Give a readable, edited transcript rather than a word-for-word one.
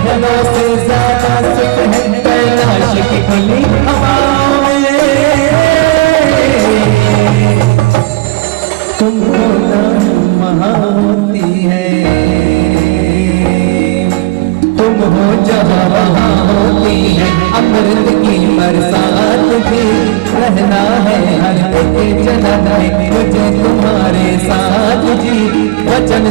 महलों से ज्यादा सुख है कैलाश की खुली हवाओं में। तुम हो ना वहाँ होती है, तुम हो जहाँ वहाँ होती है। अमृत की बरसात भी रहना है हर एक जन्म में मुझे तुम्हारे साथ जी। वचन